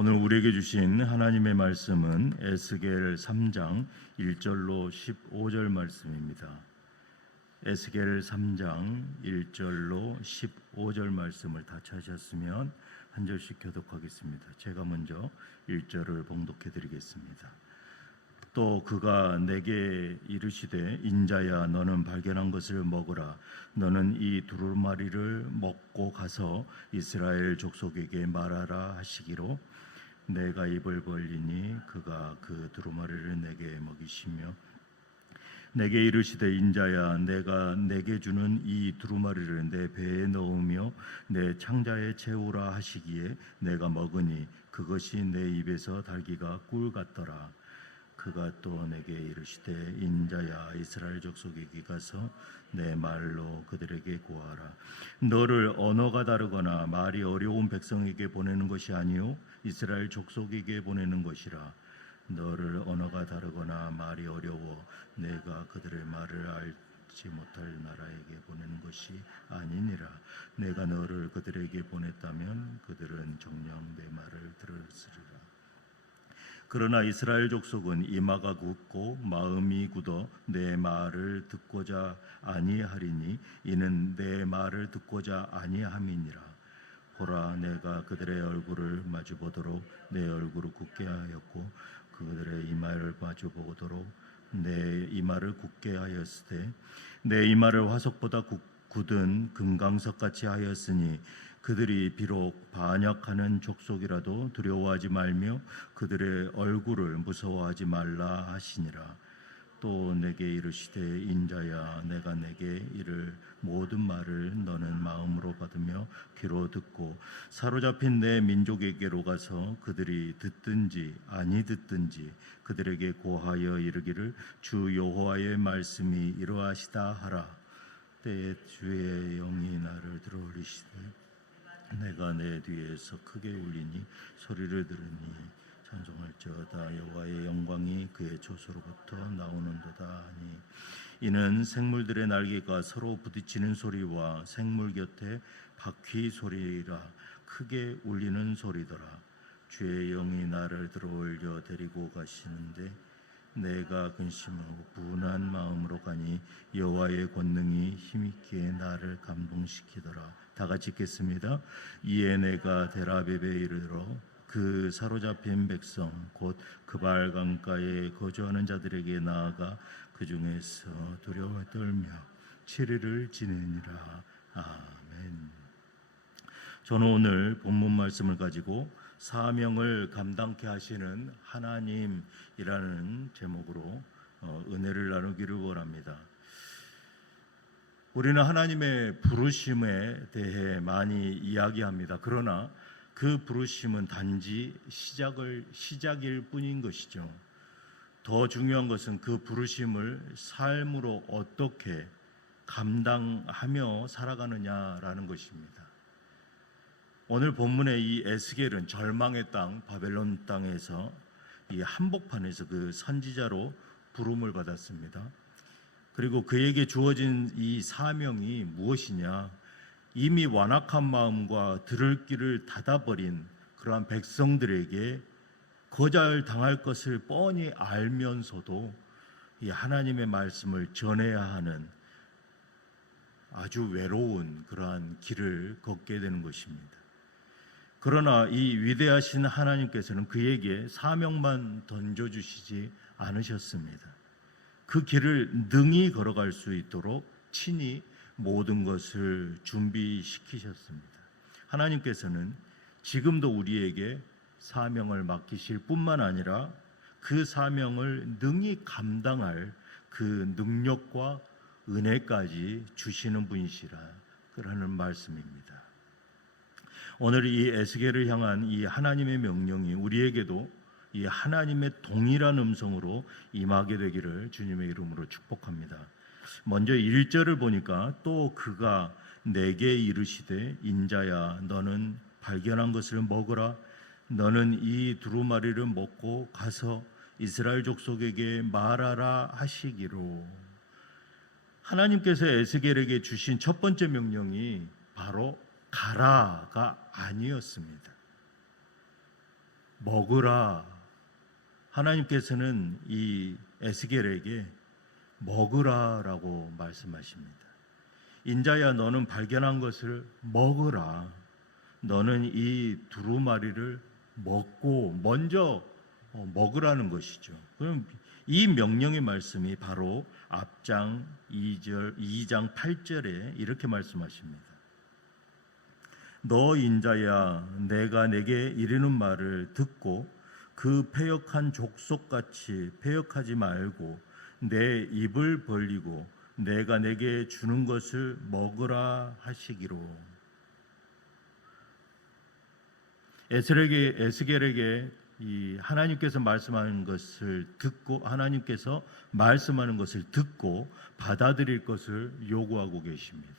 오늘 우리에게 주신 하나님의 말씀은 에스겔 3장 1절로 15절 말씀입니다. 에스겔 3장 1절로 15절 말씀을 다 찾으셨으면 한 절씩 교독하겠습니다. 제가 먼저 1절을 봉독해 드리겠습니다. 또 그가 내게 이르시되 인자야 너는 발견한 것을 먹으라. 너는 이 두루마리를 먹고 가서 이스라엘 족속에게 말하라 하시기로 내가 입을 벌리니 그가 그 두루마리를 내게 먹이시며 내게 이르시되 인자야 내가 내게 주는 이 두루마리를 내 배에 넣으며 내 창자에 채우라 하시기에 내가 먹으니 그것이 내 입에서 달기가 꿀 같더라. 그가 또 내게 이르시되 인자야 이스라엘 족속에게 가서 내 말로 그들에게 고하라. 너를 언어가 다르거나 말이 어려운 백성에게 보내는 것이 아니요 이스라엘 족속에게 보내는 것이라. 너를 언어가 다르거나 말이 어려워 내가 그들의 말을 알지 못할 나라에게 보내는 것이 아니니라. 내가 너를 그들에게 보냈다면 그들은 정녕 내 말을 들었으리라. 그러나 이스라엘 족속은 이마가 굳고 마음이 굳어 내 말을 듣고자 아니하리니 이는 내 말을 듣고자 아니함이니라. 보라 내가 그들의 얼굴을 마주보도록 내 얼굴을 굳게 하였고 그들의 이마를 마주보도록 내 이마를 굳게 하였으되 내 이마를 화석보다 굳은 금강석같이 하였으니 그들이 비록 반역하는 족속이라도 두려워하지 말며 그들의 얼굴을 무서워하지 말라 하시니라. 또 내게 이르시되 인자야 내가 내게 이를 모든 말을 너는 마음으로 받으며 귀로 듣고 사로잡힌 내 민족에게로 가서 그들이 듣든지 아니 듣든지 그들에게 고하여 이르기를 주 여호와의 말씀이 이러하시다 하라. 때에 주의 영이 나를 들어올리시되 내가 내 뒤에서 크게 울리니 소리를 들으니 찬송할지어다. 여호와의 영광이 그의 조소로부터 나오는도다 하니 이는 생물들의 날개가 서로 부딪히는 소리와 생물 곁에 바퀴 소리라. 크게 울리는 소리더라. 주의 영이 나를 들어올려 데리고 가시는데 내가 근심하고 분한 마음으로 가니 여호와의 권능이 힘있게 나를 감동시키더라. 다 같이 읽겠습니다. 이에 내가 데라베베 이르러 그 사로잡힌 백성 곧 그발 강가에 거주하는 자들에게 나아가 그 중에서 두려워 떨며 7일을 지내니라. 아멘. 저는 오늘 본문 말씀을 가지고 사명을 감당케 하시는 하나님이라는 제목으로 은혜를 나누기를 원합니다. 우리는 하나님의 부르심에 대해 많이 이야기합니다. 그러나 그 부르심은 단지 시작일 뿐인 것이죠. 더 중요한 것은 그 부르심을 삶으로 어떻게 감당하며 살아가느냐라는 것입니다. 오늘 본문의 이 에스겔은 절망의 땅 바벨론 땅에서 이 한복판에서 그 선지자로 부름을 받았습니다. 그리고 그에게 주어진 이 사명이 무엇이냐? 이미 완악한 마음과 들을 길을 닫아버린 그러한 백성들에게 거절당할 것을 뻔히 알면서도 이 하나님의 말씀을 전해야 하는 아주 외로운 그러한 길을 걷게 되는 것입니다. 그러나 이 위대하신 하나님께서는 그에게 사명만 던져주시지 않으셨습니다. 그 길을 능히 걸어갈 수 있도록 친히 모든 것을 준비시키셨습니다. 하나님께서는 지금도 우리에게 사명을 맡기실 뿐만 아니라 그 사명을 능히 감당할 그 능력과 은혜까지 주시는 분이시라 그러는 말씀입니다. 오늘 이 에스겔을 향한 이 하나님의 명령이 우리에게도 이 하나님의 동일한 음성으로 임하게 되기를 주님의 이름으로 축복합니다. 먼저 1절을 보니까 또 그가 내게 이르시되 인자야 너는 발견한 것을 먹으라. 너는 이 두루마리를 먹고 가서 이스라엘 족속에게 말하라 하시기로. 하나님께서 에스겔에게 주신 첫 번째 명령이 바로 가라가 아니었습니다. 먹으라. 하나님께서는 이 에스겔에게 먹으라라고 말씀하십니다. 인자야, 너는 발견한 것을 먹으라. 너는 이 두루마리를 먹고 먼저 먹으라는 것이죠. 그럼 이 명령의 말씀이 바로 앞장 2장 8절에 이렇게 말씀하십니다. 너 인자야, 내가 내게 이르는 말을 듣고 그 패역한 족속같이 패역하지 말고 내 입을 벌리고 내가 내게 주는 것을 먹으라 하시기로. 에스겔에게 이 하나님께서 말씀하는 것을 듣고 하나님께서 말씀하는 것을 듣고 받아들일 것을 요구하고 계십니다.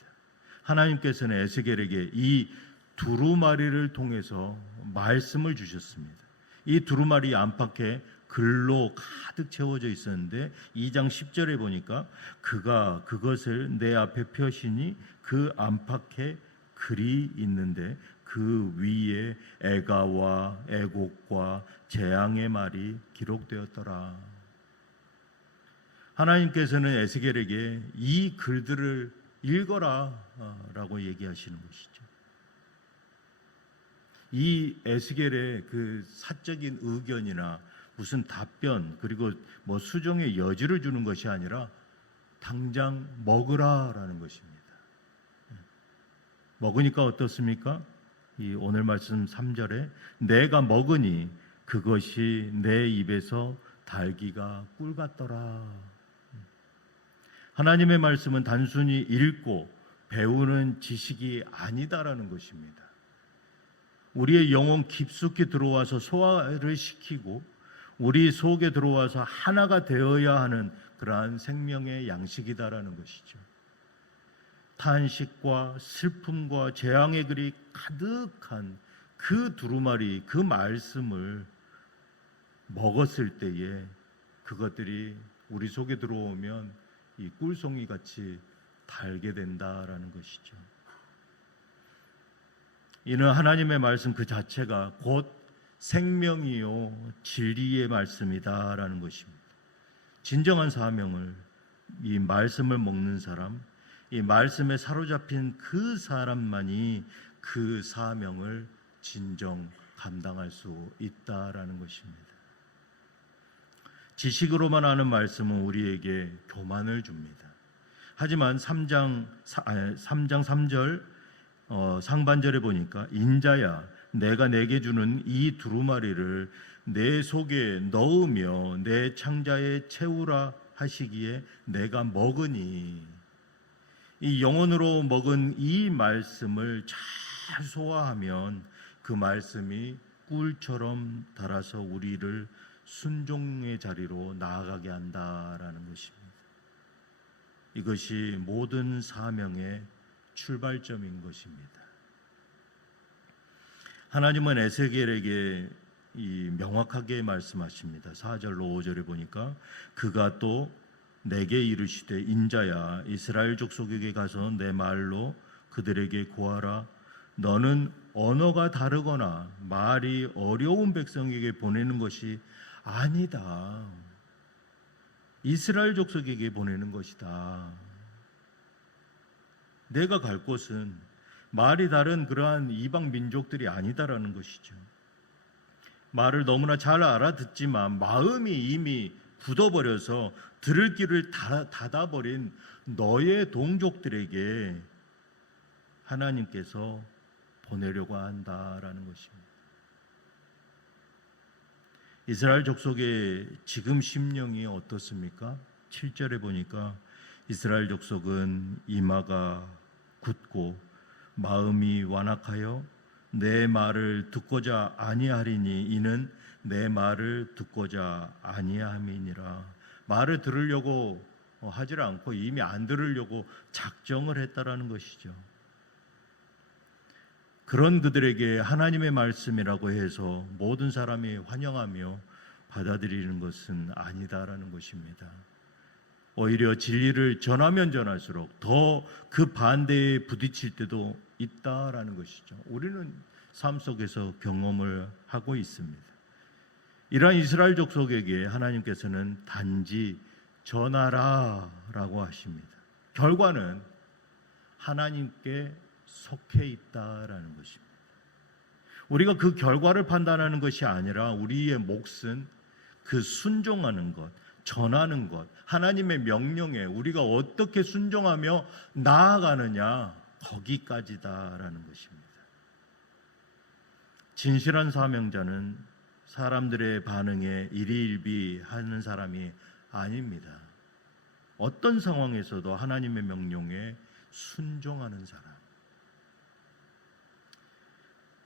하나님께서는 에스겔에게 이 두루마리를 통해서 말씀을 주셨습니다. 이 두루마리 안팎에 글로 가득 채워져 있었는데 2장 10절에 보니까 그가 그것을 내 앞에 펴시니 그 안팎에 글이 있는데 그 위에 애가와 애곡과 재앙의 말이 기록되었더라. 하나님께서는 에스겔에게 이 글들을 읽어라 라고 얘기하시는 것이죠. 이 에스겔의 그 사적인 의견이나 무슨 답변 그리고 뭐 수정의 여지를 주는 것이 아니라 당장 먹으라라는 것입니다. 먹으니까 어떻습니까? 이 오늘 말씀 3절에 내가 먹으니 그것이 내 입에서 달기가 꿀 같더라. 하나님의 말씀은 단순히 읽고 배우는 지식이 아니다라는 것입니다. 우리의 영혼 깊숙이 들어와서 소화를 시키고 우리 속에 들어와서 하나가 되어야 하는 그러한 생명의 양식이다라는 것이죠. 탄식과 슬픔과 재앙의 글이 가득한 그 두루마리, 그 말씀을 먹었을 때에 그것들이 우리 속에 들어오면 이 꿀송이 같이 달게 된다라는 것이죠. 이는 하나님의 말씀 그 자체가 곧 생명이요 진리의 말씀이다라는 것입니다. 진정한 사명을 이 말씀을 먹는 사람, 이 말씀에 사로잡힌 그 사람만이 그 사명을 진정 감당할 수 있다라는 것입니다. 지식으로만 아는 말씀은 우리에게 교만을 줍니다. 하지만 3장 3절 상반절에 보니까 인자야, 내가 내게 주는 이 두루마리를 내 속에 넣으며 내 창자에 채우라 하시기에 내가 먹으니, 이 영혼으로 먹은 이 말씀을 잘 소화하면 그 말씀이 꿀처럼 달아서 우리를 순종의 자리로 나아가게 한다라는 것입니다. 이것이 모든 사명의 출발점인 것입니다. 하나님은 에스겔에게 명확하게 말씀하십니다. 4절로 5절에 보니까 그가 또 내게 이르시되 인자야, 이스라엘 족속에게 가서 내 말로 그들에게 고하라. 너는 언어가 다르거나 말이 어려운 백성에게 보내는 것이 아니다. 이스라엘 족속에게 보내는 것이다. 내가 갈 곳은 말이 다른 그러한 이방 민족들이 아니다라는 것이죠. 말을 너무나 잘 알아듣지만 마음이 이미 굳어버려서 들을 길을 닫아버린 너의 동족들에게 하나님께서 보내려고 한다라는 것입니다. 이스라엘 족속의 지금 심령이 어떻습니까? 7절에 보니까 이스라엘 족속은 이마가 굳고 마음이 완악하여 내 말을 듣고자 아니하리니 이는 내 말을 듣고자 아니함이니라. 말을 들으려고 하질 않고 이미 안 들으려고 작정을 했다라는 것이죠. 그런 그들에게 하나님의 말씀이라고 해서 모든 사람이 환영하며 받아들이는 것은 아니다라는 것입니다. 오히려 진리를 전하면 전할수록 더 그 반대에 부딪힐 때도 있다라는 것이죠. 우리는 삶 속에서 경험을 하고 있습니다. 이러한 이스라엘 족속에게 하나님께서는 단지 전하라라고 하십니다. 결과는 하나님께 속해 있다라는 것입니다. 우리가 그 결과를 판단하는 것이 아니라 우리의 몫은 그 순종하는 것, 전하는 것, 하나님의 명령에 우리가 어떻게 순종하며 나아가느냐, 거기까지다라는 것입니다. 진실한 사명자는 사람들의 반응에 일희일비하는 사람이 아닙니다. 어떤 상황에서도 하나님의 명령에 순종하는 사람.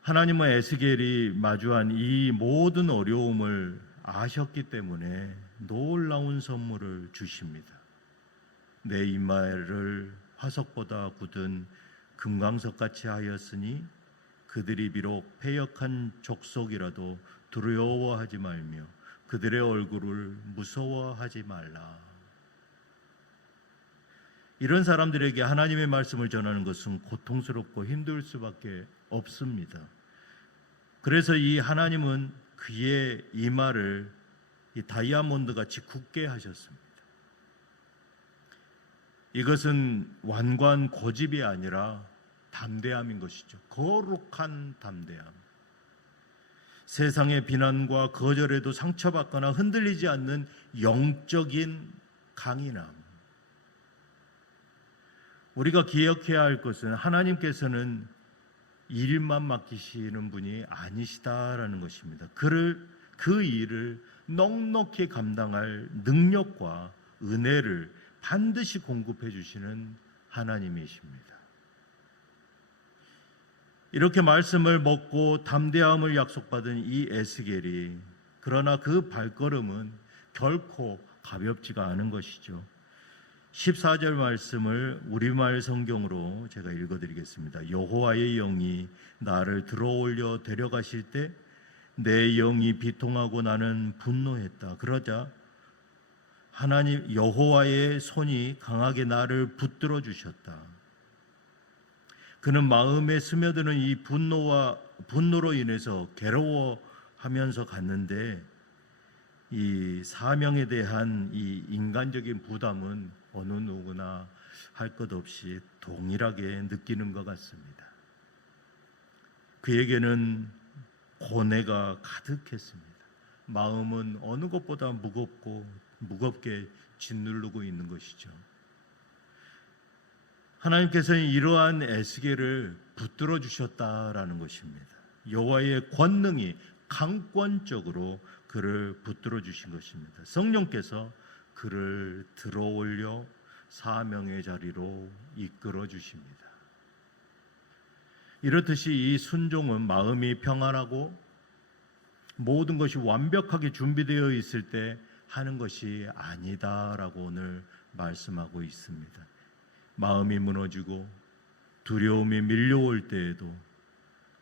하나님은 에스겔이 마주한 이 모든 어려움을 아셨기 때문에 놀라운 선물을 주십니다. 내 이마를 화석보다 굳은 금강석같이 하였으니 그들이 비록 패역한 족속이라도 두려워하지 말며 그들의 얼굴을 무서워하지 말라. 이런 사람들에게 하나님의 말씀을 전하는 것은 고통스럽고 힘들 수밖에 없습니다. 그래서 이 하나님은 그의 이마를 이 다이아몬드같이 굳게 하셨습니다. 이것은 완고한 고집이 아니라 담대함인 것이죠. 거룩한 담대함. 세상의 비난과 거절에도 상처받거나 흔들리지 않는 영적인 강인함. 우리가 기억해야 할 것은 하나님께서는 일만 맡기시는 분이 아니시다라는 것입니다. 그 일을 넉넉히 감당할 능력과 은혜를 반드시 공급해 주시는 하나님이십니다. 이렇게 말씀을 먹고 담대함을 약속받은 이 에스겔이, 그러나 그 발걸음은 결코 가볍지가 않은 것이죠. 14절 말씀을 우리말 성경으로 제가 읽어드리겠습니다. 여호와의 영이 나를 들어올려 데려가실 때 내 영이 비통하고 나는 분노했다. 그러자 하나님 여호와의 손이 강하게 나를 붙들어 주셨다. 그는 마음에 스며드는 이 분노로 인해서 괴로워하면서 갔는데, 이 사명에 대한 이 인간적인 부담은 어느 누구나 할 것 없이 동일하게 느끼는 것 같습니다. 그에게는 고뇌가 가득했습니다. 마음은 어느 것보다 무겁게 짓누르고 있는 것이죠. 하나님께서는 이러한 에스겔을 붙들어 주셨다라는 것입니다. 여호와의 권능이 강권적으로 그를 붙들어 주신 것입니다. 성령께서 그를 들어올려 사명의 자리로 이끌어 주십니다. 이렇듯이 이 순종은 마음이 평안하고 모든 것이 완벽하게 준비되어 있을 때 하는 것이 아니다라고 오늘 말씀하고 있습니다. 마음이 무너지고 두려움이 밀려올 때에도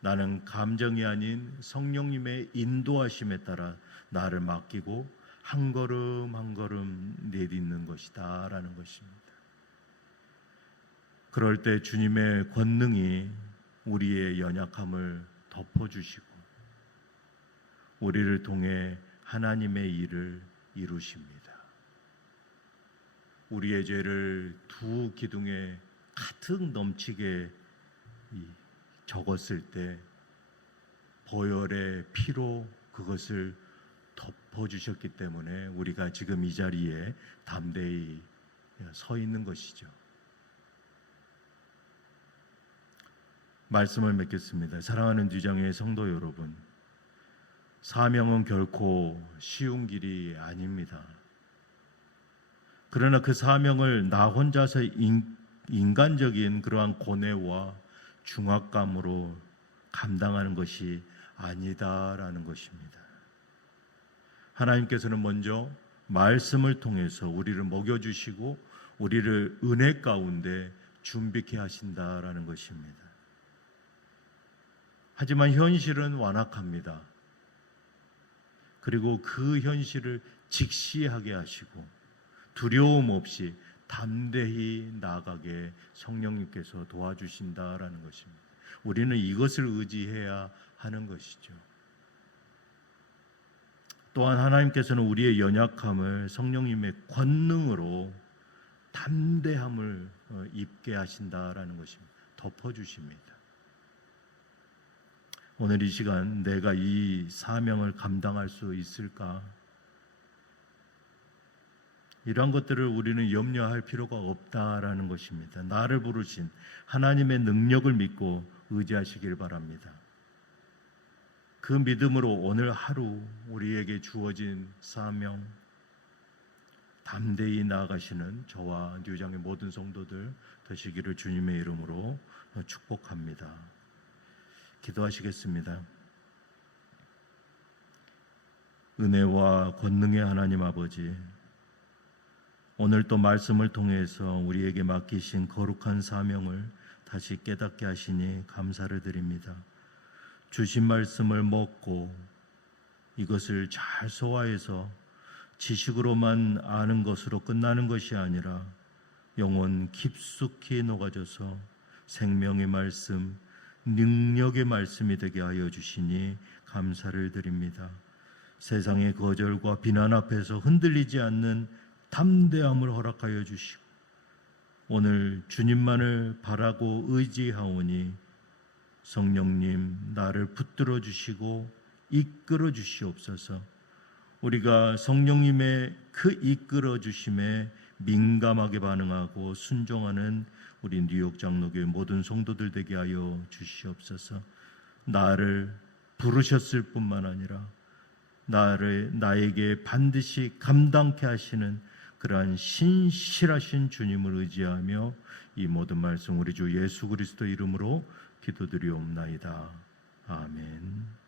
나는 감정이 아닌 성령님의 인도하심에 따라 나를 맡기고 한 걸음 한 걸음 내딛는 것이다 라는 것입니다. 그럴 때 주님의 권능이 우리의 연약함을 덮어주시고 우리를 통해 하나님의 일을 이루십니다. 우리의 죄를 두 기둥에 가득 넘치게 적었을 때 보혈의 피로 그것을 덮어주셨기 때문에 우리가 지금 이 자리에 담대히 서 있는 것이죠. 말씀을 맺겠습니다. 사랑하는 뒤장의 성도 여러분, 사명은 결코 쉬운 길이 아닙니다. 그러나 그 사명을 나 혼자서 인간적인 그러한 고뇌와 중압감으로 감당하는 것이 아니다라는 것입니다. 하나님께서는 먼저 말씀을 통해서 우리를 먹여주시고 우리를 은혜 가운데 준비케 하신다라는 것입니다. 하지만 현실은 완악합니다. 그리고 그 현실을 직시하게 하시고 두려움 없이 담대히 나아가게 성령님께서 도와주신다라는 것입니다. 우리는 이것을 의지해야 하는 것이죠. 또한 하나님께서는 우리의 연약함을 성령님의 권능으로 담대함을 입게 하신다라는 것입니다. 덮어주십니다. 오늘 이 시간 내가 이 사명을 감당할 수 있을까? 이러한 것들을 우리는 염려할 필요가 없다라는 것입니다. 나를 부르신 하나님의 능력을 믿고 의지하시길 바랍니다. 그 믿음으로 오늘 하루 우리에게 주어진 사명 담대히 나아가시는 저와 뉴장의 모든 성도들 되시기를 주님의 이름으로 축복합니다. 기도하시겠습니다. 은혜와 권능의 하나님 아버지, 오늘 또 말씀을 통해서 우리에게 맡기신 거룩한 사명을 다시 깨닫게 하시니 감사를 드립니다. 주신 말씀을 먹고 이것을 잘 소화해서 지식으로만 아는 것으로 끝나는 것이 아니라 영혼 깊숙이 녹아져서 생명의 말씀, 능력의 말씀이 되게 하여 주시니 감사를 드립니다. 세상의 거절과 비난 앞에서 흔들리지 않는 담대함을 허락하여 주시고 오늘 주님만을 바라고 의지하오니 성령님 나를 붙들어 주시고 이끌어 주시옵소서. 우리가 성령님의 그 이끌어 주심에 민감하게 반응하고 순종하는 우리 뉴욕 장로교회 모든 성도들 되게 하여 주시옵소서. 나를 부르셨을 뿐만 아니라 나에게 반드시 감당케 하시는 그러한 신실하신 주님을 의지하며 이 모든 말씀 우리 주 예수 그리스도 이름으로 기도드리옵나이다. 아멘.